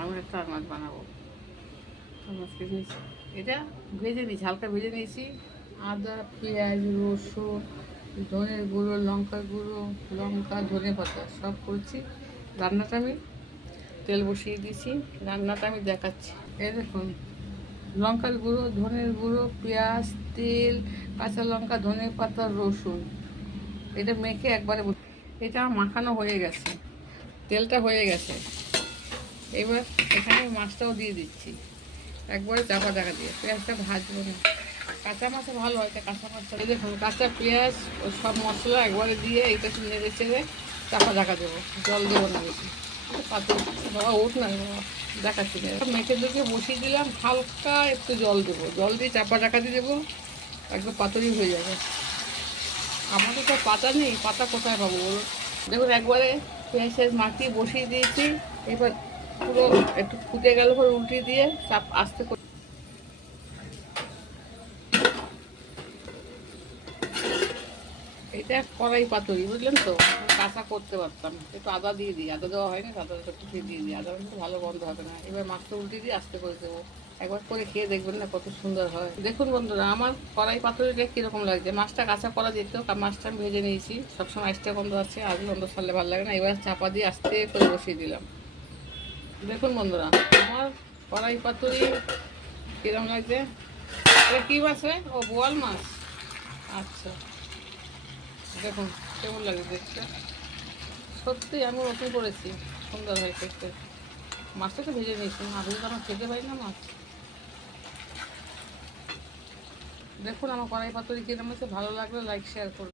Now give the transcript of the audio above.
আমি একটা আর মাছ বানাবো। মাছ কেটে নিয়েছি, এটা ভেজে নিয়েছি, হালকা ভেজে নিয়েছি। আদা, পেঁয়াজ, রসুন, ধনের গুঁড়ো, লঙ্কার গুঁড়ো, লঙ্কা, ধনে পাতা সব করছি। রান্নাটা আমি তেল বসিয়ে দিয়েছি, রান্নাটা আমি দেখাচ্ছি। এই দেখুন, লঙ্কার গুঁড়ো, ধনের গুঁড়ো, পেঁয়াজ, তেল, কাঁচা লঙ্কা, ধনে পাতা, রসুন, এটা মেখে একবারে এটা আমার মাখানো হয়ে গেছে, তেলটা হয়ে গেছে। এবার এখানে মাছটাও দিয়ে দিচ্ছি একবারে চাপা ঢাকা দিয়ে। পেঁয়াজটা ভাজবো না, কাঁচা মাছে ভালো হয়, কাঁচা মাছটা দেখুন, কাঁচা পেঁয়াজ ও সব মশলা একবারে দিয়ে এইটা নেড়ে চেড়ে চাপা ঢাকা দেবো, জল দেবো না বেশি। পাতল বাবা ওঠ না বাবা, দেখাচ্ছি না। মেখে দুকে বসিয়ে দিলাম, হালকা একটু জল দেবো, জল দিয়ে চাপা ঢাকা দিয়ে দেবো, একদম পাতুরি হয়ে যাবে। আমাদের তো পাতা নেই, পাতা কোথায় পাবো বলো। দেখুন একবারে পেঁয়াজ মাখিয়ে বসিয়ে দিয়েছি। এবার পুরো একটু ফুটে গেল পর উল্টে দিয়ে চাপ আস্তে করে, এটা কড়াই পাতুরি বুঝলেন তো। কাঁচা করতে পারতাম, একটু আদা দিয়ে দিই, আদা দেওয়া হয় না, আদা একটু দিয়ে দিই, আদা কিন্তু ভালো গন্ধ হবে না। এবার মাছটা উল্টে দিয়ে আস্তে করে দেবো, একবার করে খেয়ে দেখবেন না কত সুন্দর হয়। দেখুন বন্ধুরা, আমার কড়াই পাতুরিটা কীরকম লাগছে। মাছটা কাঁচা করা যেত, মাছটা আমি ভেজে নিয়েছি, সবসময় এক্সট্রা গন্ধ আছে, আজ গন্ধ ছাড়লে ভালো লাগে না। এবার চাপা দিয়ে আস্তে করে বসিয়ে দিলাম। দেখুন বন্ধুরা, আমার কড়াই পাতুরি কীরকম লাগছে। এটা কী মাছ রে? ও বোয়াল মাছ। আচ্ছা, দেখুন কেমন লাগে দেখতে। সত্যি আমি নতুন করেছি, সুন্দর হয় দেখতে। মাছটা তো ভেজে নিয়েছি, না ভেজে তো আমার খেতে পারি না মাছ। দেখুন আমার কড়াই পাতুরি কিরম আছে, ভালো লাগলে লাইক শেয়ার করুন।